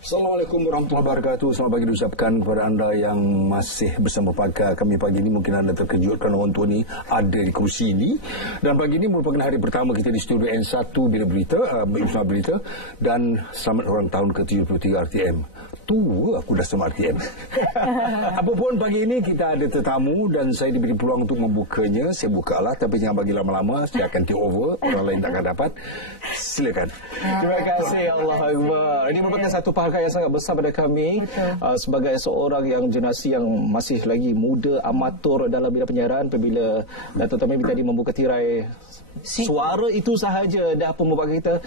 Assalamualaikum warahmatullahi wabarakatuh. Selamat pagi diucapkan kepada anda yang masih bersama kami pagi ini. Mungkin anda terkejut kerana orang tua ni ada di kursi ini. Dan pagi ini merupakan hari pertama kita di studio N1 Bila Berita. Dan selamat ulang tahun ke-73 RTM. Tua aku dah sama RTM. Apapun pagi ini kita ada tetamu dan saya diberi peluang untuk membukanya. Saya bukalah, tapi jangan bagi lama-lama. Saya akan take over. Orang lain tak akan dapat. Silakan. Terima kasih Allah Akbar. Ini merupakan satu penghargaan yang sangat besar pada kami sebagai seorang yang generasi yang masih lagi muda, amatur dalam bidang penyiaran apabila Dato' Tamim tadi membuka tirai suara itu sahaja dah pun membuat kita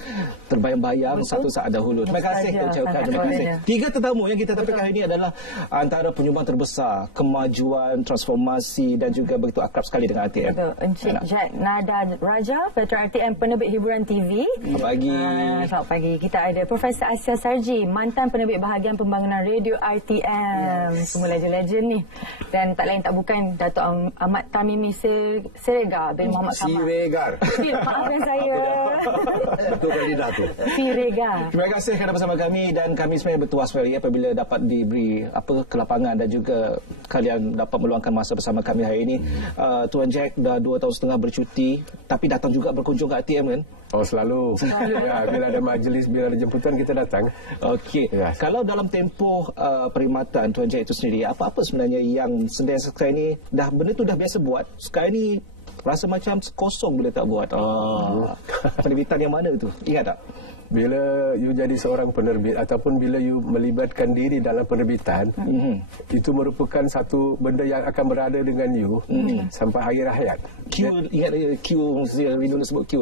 terbayang-bayang satu saat dahulu. Terima kasih ucapkan. Terima kasih. Tiga tetamu yang kita tampilkan hari ini adalah antara penyumbang terbesar kemajuan, transformasi dan juga begitu akrab sekali dengan RTM. Betul. Encik Jack Nada Raja, Veteran RTM, penerbit hiburan TV. Selamat pagi. Selamat pagi. Kita ada Profesor Asia Sarji, mantan penerbit bahagian pembangunan radio RTM. Semua legend-legend ni. Dan tak lain tak bukan Dato' Ahmad Tamimi Siregar bin Muhammad Kamal. Siregar. Maafkan saya. Itu kandidat tu. Siregar. Terima kasih kerana bersama kami dan kami sebenarnya bertuas sekali apabila dapat diberi kelapangan dan juga kalian dapat meluangkan masa bersama kami hari ini. Tuan Jack dah 2 tahun setengah bercuti tapi datang juga berkunjung ke RTM kan? Oh selalu. Ya, bila ada majlis, bila ada jemputan kita datang. Okey. Ya. Kalau dalam tempoh perkhidmatan Tuan Jack itu sendiri, apa-apa sebenarnya yang sentiasa sekarang ini benda tu dah biasa buat. Sekarang ini rasa macam kosong bila tak buat. Penerbitan yang mana tu? Ingat tak? Bila you jadi seorang penerbit ataupun bila you melibatkan diri dalam penerbitan, itu merupakan satu benda yang akan berada dengan you sampai akhir hayat. Q, ingat Q, we dulu sebut Q.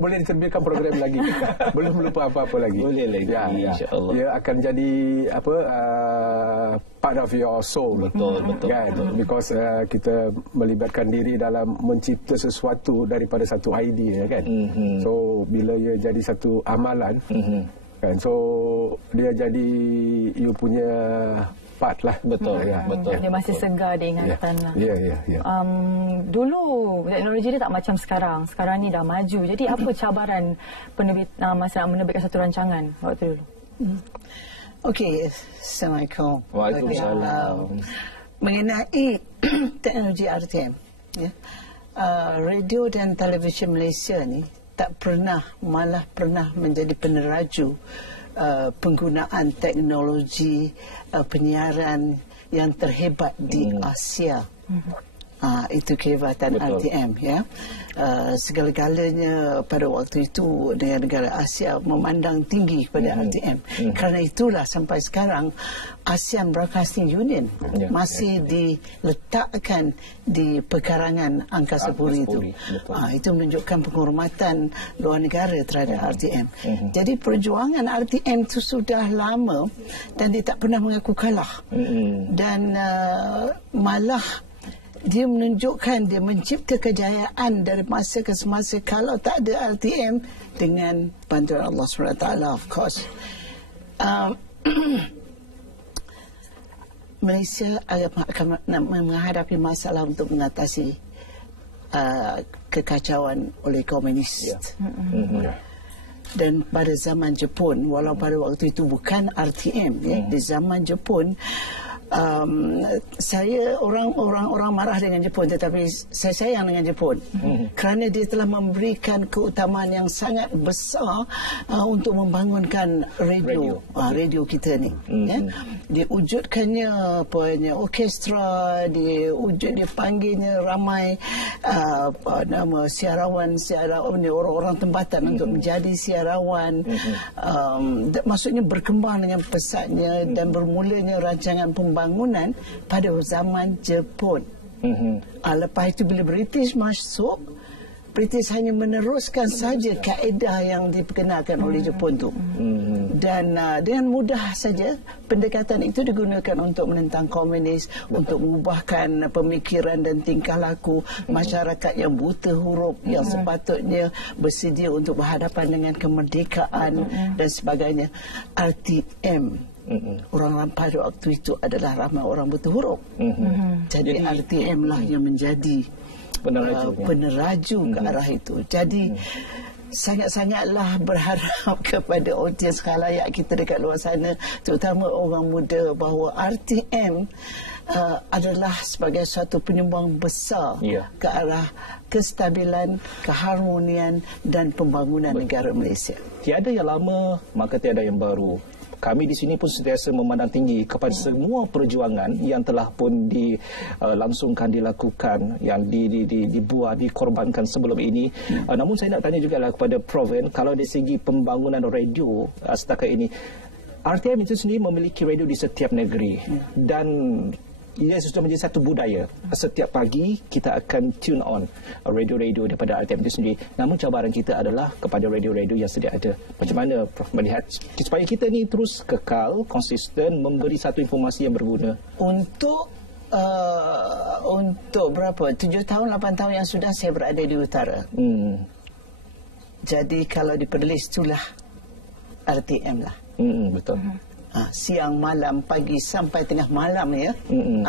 Boleh diterbitkan program lagi. Belum lupa apa-apa lagi. Boleh lagi, insya-Allah. Dia akan jadi part of your soul. Betul. Kan? Because kita melibatkan diri dalam mencipta sesuatu daripada satu idea kan. So bila ia jadi satu amalan kan, so dia jadi you punya part lah. Betul. Dia masih segar di ingatan lah. Ya. Dulu teknologi dia tak macam sekarang. Sekarang ni dah maju. Jadi apa cabaran penerbit masa menerbitkan satu rancangan waktu dulu? Okey, Assalamualaikum. Waalaikumsalam. Mengenai teknologi RTM, ya, radio dan televisyen Malaysia ni malah pernah menjadi peneraju penggunaan teknologi penyiaran yang terhebat di Asia. Itu kehebatan RTM, ya. Segala-galanya pada waktu itu negara-negara Asia memandang tinggi kepada RTM. Kerana itulah sampai sekarang ASEAN Broadcasting Union masih diletakkan di pekarangan Angkasa Puri itu. Itu menunjukkan penghormatan luar negara terhadap RTM. Jadi perjuangan RTM itu sudah lama dan dia tak pernah mengaku kalah. Dan malah dia menunjukkan, dia mencipta kejayaan dari masa ke semasa kalau tak ada RTM dengan bantuan Allah SWT, of course. Malaysia akan menghadapi masalah untuk mengatasi kekacauan oleh komunis. Dan pada zaman Jepun, walau pada waktu itu bukan RTM, di zaman Jepun, saya orang marah dengan Jepun, tetapi saya sayang dengan Jepun kerana dia telah memberikan keutamaan yang sangat besar untuk membangunkan radio kita ni. Diwujudkannya orkestra, dipanggilnya ramai nama siarawan orang-orang tempatan untuk menjadi siarawan. Maksudnya berkembang dengan pesatnya dan bermulanya rancangan pembangunan pada zaman Jepun. Lepas itu bila British masuk, British hanya meneruskan saja kaedah yang diperkenalkan oleh Jepun tu. Dan dengan mudah saja pendekatan itu digunakan untuk menentang komunis, untuk mengubahkan pemikiran dan tingkah laku masyarakat yang buta huruf, yang sepatutnya bersedia untuk berhadapan dengan kemerdekaan dan sebagainya. RTM, orang pada waktu itu adalah ramai orang buta huruf. Jadi RTM lah yang menjadi peneraju ke arah itu. Jadi sangat-sangatlah berharap kepada audiens khalayak kita dekat luar sana, terutama orang muda, bahawa RTM adalah sebagai suatu penyumbang besar ke arah kestabilan, keharmonian dan pembangunan negara Malaysia. Tiada yang lama, maka tiada yang baru. Kami di sini pun sentiasa memandang tinggi kepada semua perjuangan yang telah pun dilangsungkan, dilakukan, yang dibuat, dikorbankan sebelum ini. Namun saya nak tanya juga lah kepada Prof, kalau dari segi pembangunan radio setakat ini, RTM itu sendiri memiliki radio di setiap negeri dan ia sudah menjadi satu budaya. Setiap pagi kita akan tune on radio-radio daripada RTM itu sendiri. Namun cabaran kita adalah kepada radio-radio yang sedia ada. Macam mana Prof melihat supaya kita ni terus kekal, konsisten memberi satu informasi yang berguna? Untuk berapa? 7 tahun, 8 tahun yang sudah saya berada di utara. Jadi kalau di Perlis itulah RTM lah. Betul. Siang, malam, pagi sampai tengah malam ya,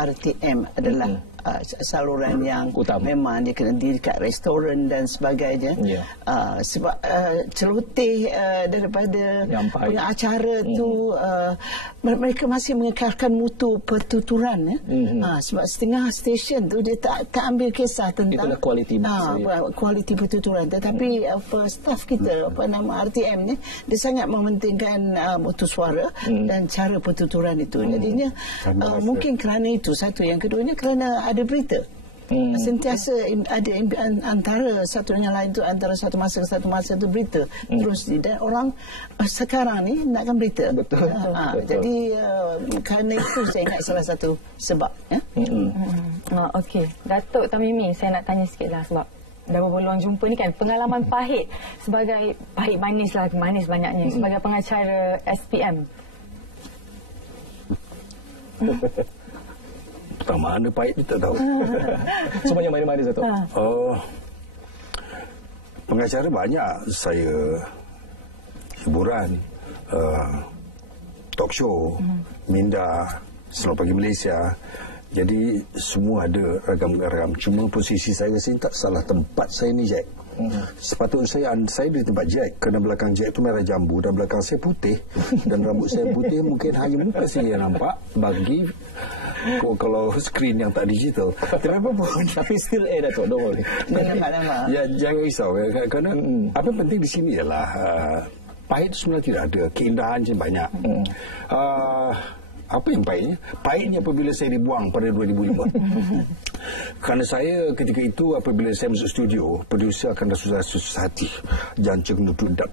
RTM adalah saluran yang utama. Memang dia kena diri kat restoran dan sebagainya. Sebab celoteh daripada pengacara tu mereka masih mengekalkan mutu pertuturan ya. Sebab setengah stesen tu dia tak ambil kisah tentang kualiti pertuturan, tetapi staf kita nama RTM ni dia sangat mementingkan mutu suara dan cara pertuturan itu. Jadinya mungkin kerana itu satu, yang keduanya kerana ada berita. Sentiasa ada antara satu dengan lain tu, antara satu masa ke satu masa tu berita terus, dan orang sekarang ni nakkan berita. Betul. Jadi kerana itu saya ingat salah satu sebab ya. Okey, Datuk Tamimi, saya nak tanya sikitlah sebab dah berpeluang jumpa ni kan, pengalaman pahit sebagai pahit manis lah, manis banyaknya sebagai pengacara SPM. Mana pahit kita tahu. Semuanya manis-manis Datuk. Pengacara banyak. Saya hiburan, talk show, Minda, Selamat Pagi Malaysia. Jadi semua ada ragam-ragam. Cuma posisi saya sini tak salah tempat saya ni, Jack. Sepatutnya saya di tempat Jack, kerana belakang Jack tu merah jambu dan belakang saya putih dan rambut saya putih, mungkin hanya muka saya yang nampak bagi kalau skrin yang tak digital. Tapi apa pun, tapi still Datuk, don't worry. Nampak. Ya, jangan risau ya, kerana apa yang penting di sini ialah pahit itu sebenarnya tidak ada, keindahan je banyak. Apa yang pahitnya? Pahitnya apabila saya dibuang pada 2005. Kerana saya ketika itu apabila saya masuk studio, producer akan susah hati. Janceng dudap.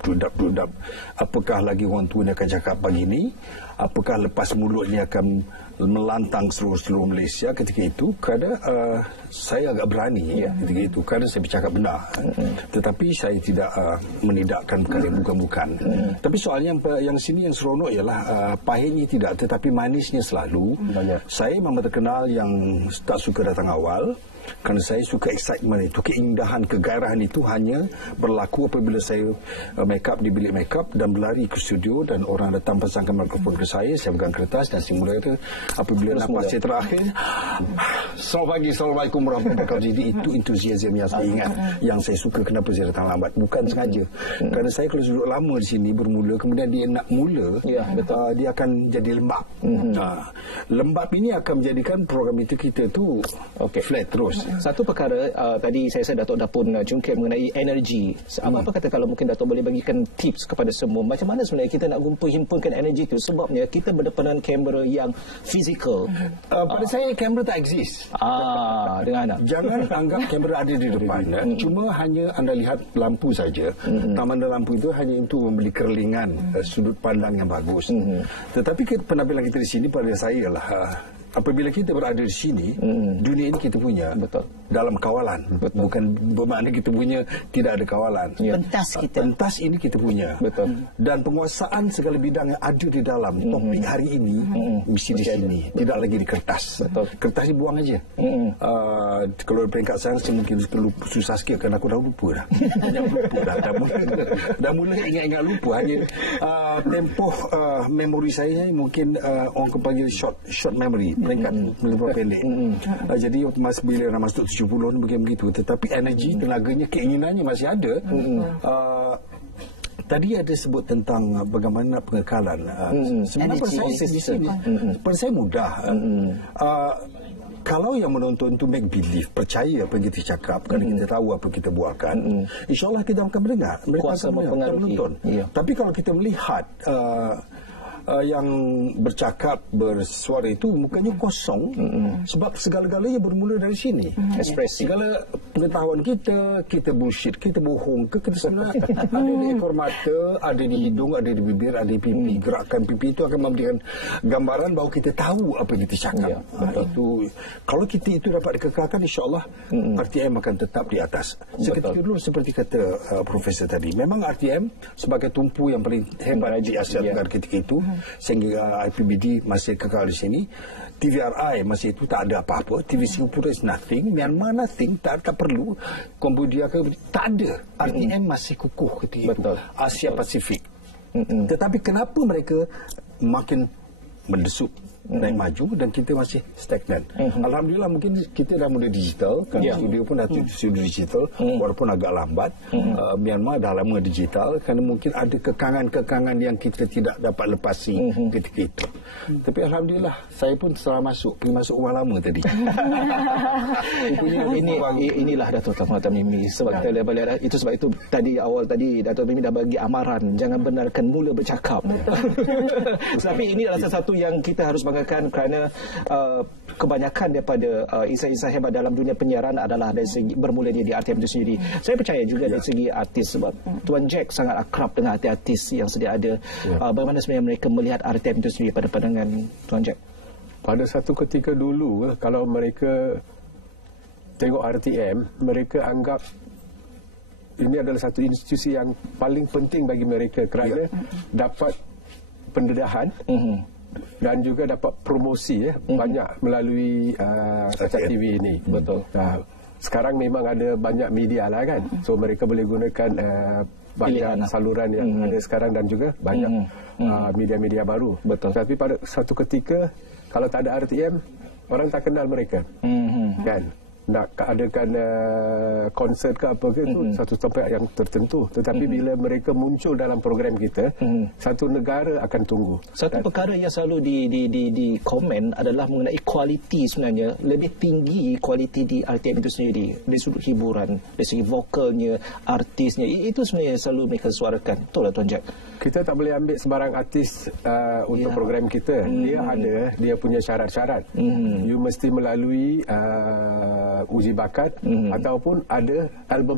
Apakah lagi orang tua ni akan cakap pagi ni? Apakah lepas mulutnya akan melantang seluruh Malaysia ketika itu? Kerana saya agak berani ketika itu, kerana saya bercakap benar. Tetapi saya tidak menidakkan perkara yang bukan-bukan. Tapi soalnya yang sini yang seronok ialah pahitnya tidak, tetapi manisnya selalu. Saya memang terkenal yang tak suka datang awal, kerana saya suka excitement itu, keindahan, kegairahan itu hanya berlaku apabila saya make up di bilik make up dan berlari ke studio dan orang datang pasangkan mikrofon ke saya pegang kertas dan saya mula kata apabila nafas saya terakhir, selamat pagi, assalamualaikum warahmatullahi wabarakatuh. Jadi itu entusiasme yang saya ingat, yang saya suka. Kenapa saya datang lambat? Bukan sengaja. Kerana saya kalau duduk lama di sini bermula, kemudian dia nak mula, dia akan jadi lembab. Lembab ini akan menjadikan program itu kita tu flat terus. Satu perkara tadi saya Datuk dah pun jungkit mengenai energi. Apa kata kalau mungkin Datuk boleh bagikan tips kepada semua, macam mana sebenarnya kita nak himpunkan energi itu, sebabnya kita berdepanan kamera yang fizikal. Pada saya kamera tak exist. Dengan jangan anggap kamera ada di depan. Cuma hanya anda lihat lampu saja. Taman lampu itu hanya untuk memberi kerlingan sudut pandang yang bagus. Tetapi penampilan kita di sini pada saya lah, apabila kita berada di sini, dunia ini kita punya. Betul. Dalam kawalan. Betul. Bukan bermakna kita punya tidak ada kawalan. Pentas kita. Pentas ini kita punya. Betul. Dan penguasaan segala bidang yang ada di dalam topik hari ini mesti di sini. Tidak lagi di kertas. Betul. Kertas dibuang aja. Kalau peringkat saya mungkin susah sikit kerana aku dah lupa dah. Dah mula ingat-ingat lupa. Hanya tempoh memori saya mungkin orang panggil short memory. Peringkat lebih pendek. Jadi masa bila nak masuk 70 mungkin begitu, tetapi energi, tenaganya, keinginannya masih ada. tadi ada sebut tentang bagaimana pengekalan. Sebenarnya pada saya mudah. Kalau yang menonton tu make believe, percaya apa yang kita cakap, kerana kita tahu apa kita buatkan, insyaAllah kita akan mendengar. Mereka Kuasa akan menonton. Ya. Tapi kalau kita melihat yang bercakap, bersuara itu mukanya kosong, sebab segala-galanya bermula dari sini. Ekspresi. Segala pengetahuan kita bullshit, kita bohong ke, kita sebenarnya ada di ekor mata, ada di hidung, ada di bibir, ada di pipi. Gerakan pipi itu akan memberikan gambaran bahawa kita tahu apa yang kita cakap. Ya, Itu kalau kita itu dapat dikekalkan, insyaAllah RTM akan tetap di atas. Seketika dulu seperti kata Profesor tadi, memang RTM sebagai tumpu yang paling hebat di Asia Tenggara ketika itu, sehingga IPBD masih kekal di sini. TVRI masih itu tak ada apa-apa. TV Singapura is nothing. Myanmar nothing. Tak perlu. Cambodia tak ada. RTM masih kukuh ketika itu. Asia Pasifik. Tetapi kenapa mereka makin mendesuk, naik maju, dan kita masih stagnan? Alhamdulillah, mungkin kita dah mula digital, kerana studio pun dah studio digital, walaupun agak lambat. Myanmar dah lama digital, kerana mungkin ada kekangan-kekangan yang kita tidak dapat lepasi ketika itu. Tapi Alhamdulillah, saya pun setelah pergi masuk rumah lama tadi. Inilah Dato' Tan Mimi. Sebab kita lihat, itu sebab itu awal tadi Dato' Mimi dah bagi amaran, jangan benarkan mula bercakap. Tapi ini adalah sesuatu yang kita harus banggakan, kerana kebanyakan daripada insan-insan hebat dalam dunia penyiaran adalah dari segi bermula di RTM itu sendiri. Saya percaya juga dari segi artis, sebab Tuan Jack sangat akrab dengan artis yang sedia ada. Bagaimana sebenarnya mereka melihat RTM itu sendiri pada pandangan Tuan Jack? Pada satu ketika dulu, kalau mereka tengok RTM, mereka anggap ini adalah satu institusi yang paling penting bagi mereka, kerana dapat pendedahan dan juga dapat promosi banyak melalui TV ini. Betul. Sekarang memang ada banyak media lah kan, so mereka boleh gunakan banyak saluran yang ada sekarang, dan juga banyak media-media baru. Betul. Tapi pada satu ketika, kalau tak ada RTM, orang tak kenal mereka, kan? Nak adakan konsert ke apa ke, itu satu tempat yang tertentu. Tetapi bila mereka muncul dalam program kita, satu negara akan tunggu. Satu perkara yang selalu di komen adalah mengenai kualiti, sebenarnya lebih tinggi kualiti di RTM itu sendiri, dari sudut hiburan, dari segi vokalnya, artisnya. Itu sebenarnya selalu mereka suarakan. Betul lah Tuan Jack? Kita tak boleh ambil sebarang artis untuk program kita. Dia punya syarat-syarat. You mesti melalui uji bakat, ataupun ada album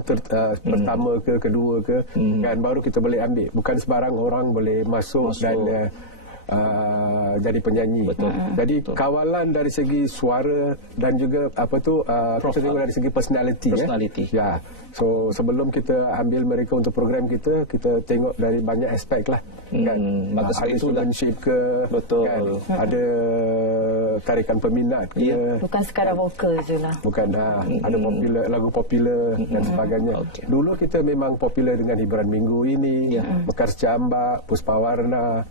pertama ke, kedua ke, kan, baru kita boleh ambil. Bukan sebarang orang boleh masuk. Dan jadi penyanyi. Jadi kawalan dari segi suara dan juga kita tengok dari segi personality. Ya. So sebelum kita ambil mereka untuk program kita tengok dari banyak aspek lah. Kan? Maka instrumenship ke, kan? Ada tarikan peminat ke. Bukan sekadar vokal je lah. Bukan ada lagu popular dan sebagainya. Dulu kita memang popular dengan hiburan minggu ini, Mekar Secambak, Puspawarna,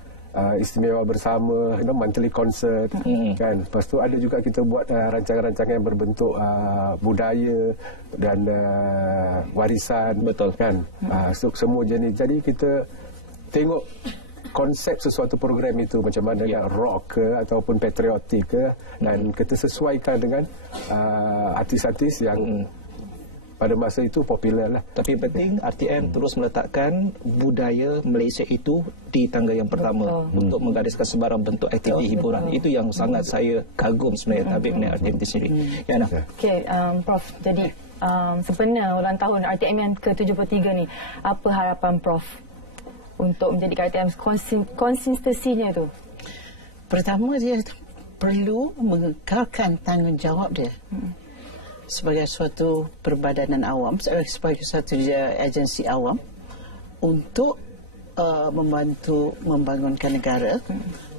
Istimewa Bersama, monthly concert, kan. Lepas tu ada juga kita buat rancangan-rancangan yang berbentuk budaya dan warisan, kan. Semua jenis. Jadi kita tengok konsep sesuatu program itu macam mana, rock ke ataupun patriotik ke, dan kita sesuaikan dengan artis-artis yang pada masa itu popular lah. Tapi penting RTM terus meletakkan budaya Malaysia itu di tangga yang pertama untuk menggariskan sebarang bentuk aktiviti hiburan. Itu yang sangat saya kagum sebenarnya tabik dengan RTM itu sendiri. Yana. Okey, Prof. Jadi sempena ulang tahun RTM yang ke-73 ni, apa harapan Prof untuk menjadikan RTM konsistensinya tu? Pertama, dia perlu mengekalkan tanggungjawab dia sebagai suatu perbadanan awam, sebagai suatu agensi awam untuk membantu membangunkan negara,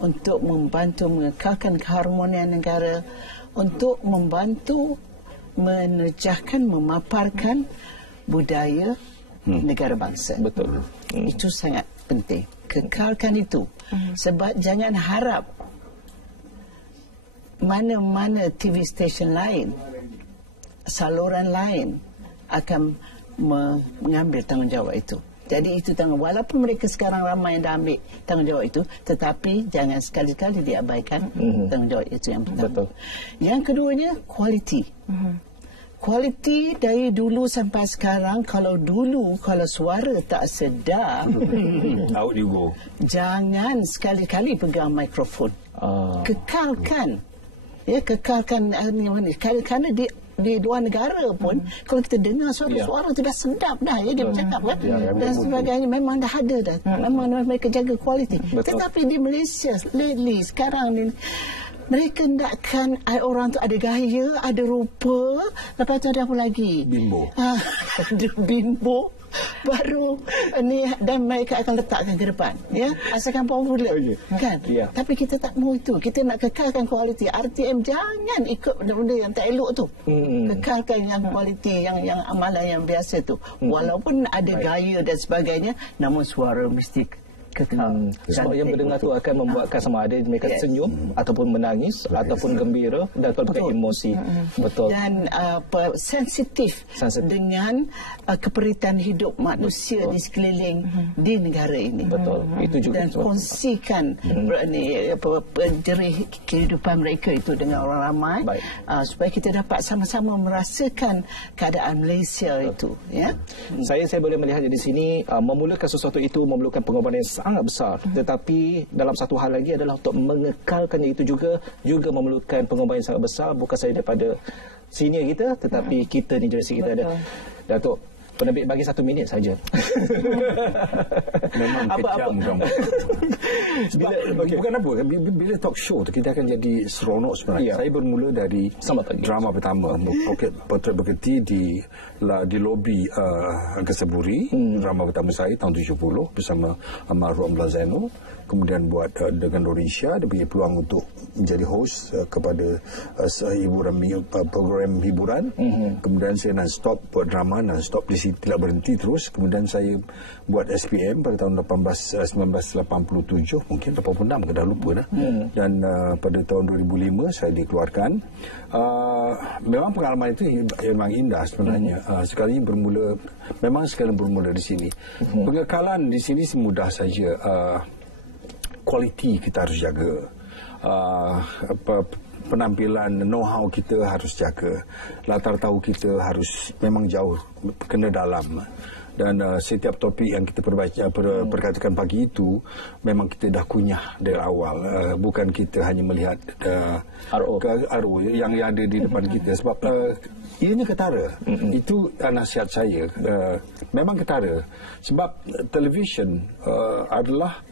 untuk membantu mengekalkan keharmonian negara, untuk membantu menejahkan, memaparkan budaya negara bangsa. Betul. Itu sangat penting. Kekalkan itu. Sebab jangan harap mana-mana TV station lain, saluran lain akan mengambil tanggungjawab itu. Jadi itu walaupun mereka sekarang ramai yang dah ambil tanggungjawab itu, tetapi jangan sekali-kali diabaikan tanggungjawab itu yang pertama. Betul. Yang keduanya, kualiti. Kualiti dari dulu sampai sekarang, kalau suara tak sedap, out you go. jangan sekali-kali pegang mikrofon. Kekalkan. Ya, kekalkan kerana di luar negara pun kalau kita dengar suara-suara tu dah sedap dah ya dia bercakap kan dan sebagainya, memang dah ada dah, memang mereka jaga kualiti. Tetapi di Malaysia lately sekarang ni mereka nakkan orang tu ada gaya, ada rupa, lepas tu ada apa lagi? Bimbo. Ada bimbo. Baru ni, dan mereka akan letakkan ke depan, ya, asalkan popular, kan? Tapi kita tak mau itu. Kita nak kekalkan kualiti. RTM jangan ikut benda-benda yang tak elok tu. Kekalkan yang kualiti, yang amalan yang biasa tu. Walaupun ada gaya dan sebagainya, namun suara mesti kekal. Sebab yang mendengar tu akan membuatkan sama ada mereka senyum ataupun menangis ataupun gembira dan ataupun emosi. Betul. Dan sensitif dengan keperitan hidup manusia di sekeliling di negara ini. Betul. Itu juga. Dan kongsikan jerih kehidupan mereka itu dengan orang ramai, supaya kita dapat sama-sama merasakan keadaan Malaysia itu. Ya. Saya boleh melihat di sini memulakan sesuatu itu memerlukan pengorbanan sangat besar, tetapi dalam satu hal lagi adalah untuk mengekalkannya itu juga memerlukan pengorbanan sangat besar, bukan sahaja daripada senior kita, tetapi kita ni generasi kita ada. Datuk, penerbit bagi 1 minit saja. Memang kejam kamu. Bukan apa, bila talk show tu kita akan jadi seronok sebenarnya. Saya bermula dari drama pertama, Potret Beketi di lobi Angkasa Buri. Drama pertama saya tahun 70 bersama Almarhum Blazeno. Kemudian buat dengan Dorisha, dia bagi peluang untuk menjadi host kepada program hiburan. Kemudian saya non-stop buat drama, non-stop di situ, tidak berhenti terus. Kemudian saya buat SPM pada tahun 1987, mungkin 86, dah lupa dah. Dan pada tahun 2005 saya dikeluarkan. Memang pengalaman itu memang indah sebenarnya. Sekali bermula di sini. Pengekalan di sini semudah saja. Kualiti kita harus jaga, penampilan, know-how kita harus jaga, latar tahu kita harus memang jauh kena dalam, dan setiap topik yang kita perkatakan pagi itu memang kita dah kunyah dari awal, bukan kita hanya melihat RO yang ada di depan kita, sebab ianya ketara. Itu nasihat saya, memang ketara, sebab televisyen adalah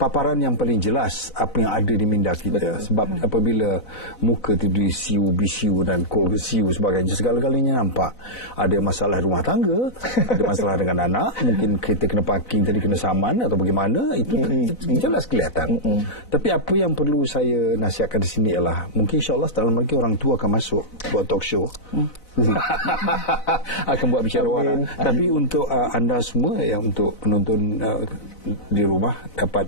paparan yang paling jelas apa yang ada di minda kita. Sebab apabila muka tu disiu, bisiu dan siu sebagainya, segala-galanya nampak. Ada masalah rumah tangga, ada masalah dengan anak, mungkin kereta kena parking tadi kena saman atau bagaimana, itu jelas kelihatan. Tapi apa yang perlu saya nasihatkan di sini ialah, mungkin insya-Allah setahun lagi orang tua akan masuk buat talk show. Akan buat bicara orang. Tapi untuk anda semua, yang untuk penonton di rumah dapat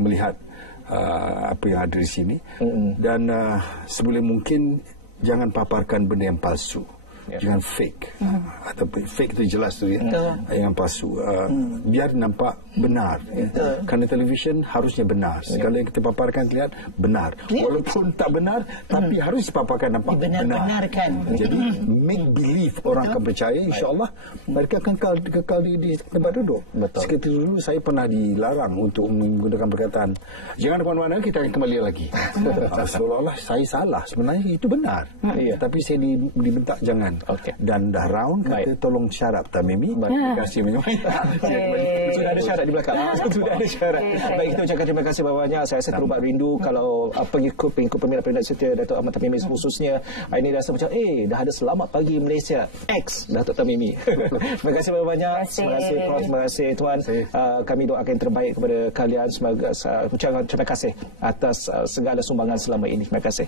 melihat apa yang ada di sini, dan sebelum mungkin jangan paparkan benda yang palsu. Jangan fake. Atau fake itu jelas tu ya. Yang palsu. Biar nampak benar. Kerana televisyen harusnya benar. Segala yang kita paparkan terlihat benar. Walaupun tak benar, tapi harus dipaparkan nampak benar. Jadi make believe, orang akan percaya, insya-Allah mereka akan kekal di tempat duduk. Seketika dulu saya pernah dilarang untuk menggunakan perkataan jangan depan mana, kita akan kembali lagi. Seolah-olah saya salah, sebenarnya itu benar. Tapi saya dibentak jangan. Dan dah round kata tolong syarat Tamimi. Terima kasih banyak. Sudah ada syarat di belakang. Sudah ada syarat. Baik, kita ucapkan terima kasih banyak. Saya rasa terubat rindu kalau pengikut peminat-peminat setia Datuk Ahmad Tamimi khususnya ini rasa macam dah ada Selamat Pagi Malaysia X Datuk Tamimi. Terima kasih banyak. Terima kasih Prof, terima kasih Tuan. Kami doakan yang terbaik kepada kalian. Semoga ucapkan terima kasih atas segala sumbangan selama ini. Terima kasih.